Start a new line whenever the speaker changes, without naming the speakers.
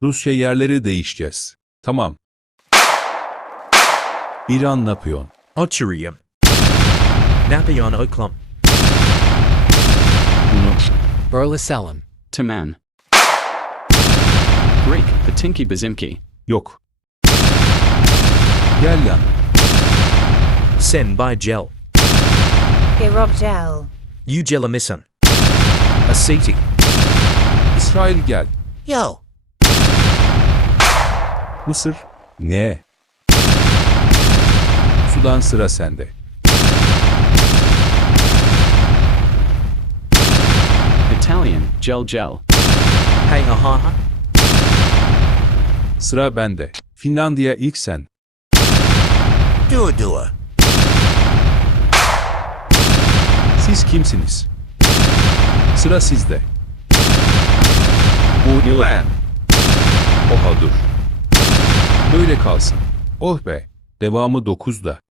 Rusya yerleri değişeceğiz. Tamam. İran Napyon.
Oçuriyum. Napoleon Oklum.
Bunu.
Burleselim.
Taman. Greek, Patinki Bazimki.
Yok. Gel lan.
Sen by gel.
Irobgel.
Ugelamisan. Asiti.
İsrail gel.
Yo.
Mısır. Ne? Sudan sıra sende.
Italian, Gel Gel.
Hey ha ha.
Sıra bende. Finlandiya ilk sen.
Dua.
Siz kimsiniz? Sıra sizde. Bu Ilan. Oha dur. Böyle kalsın. Oh be. Devamı 9'da.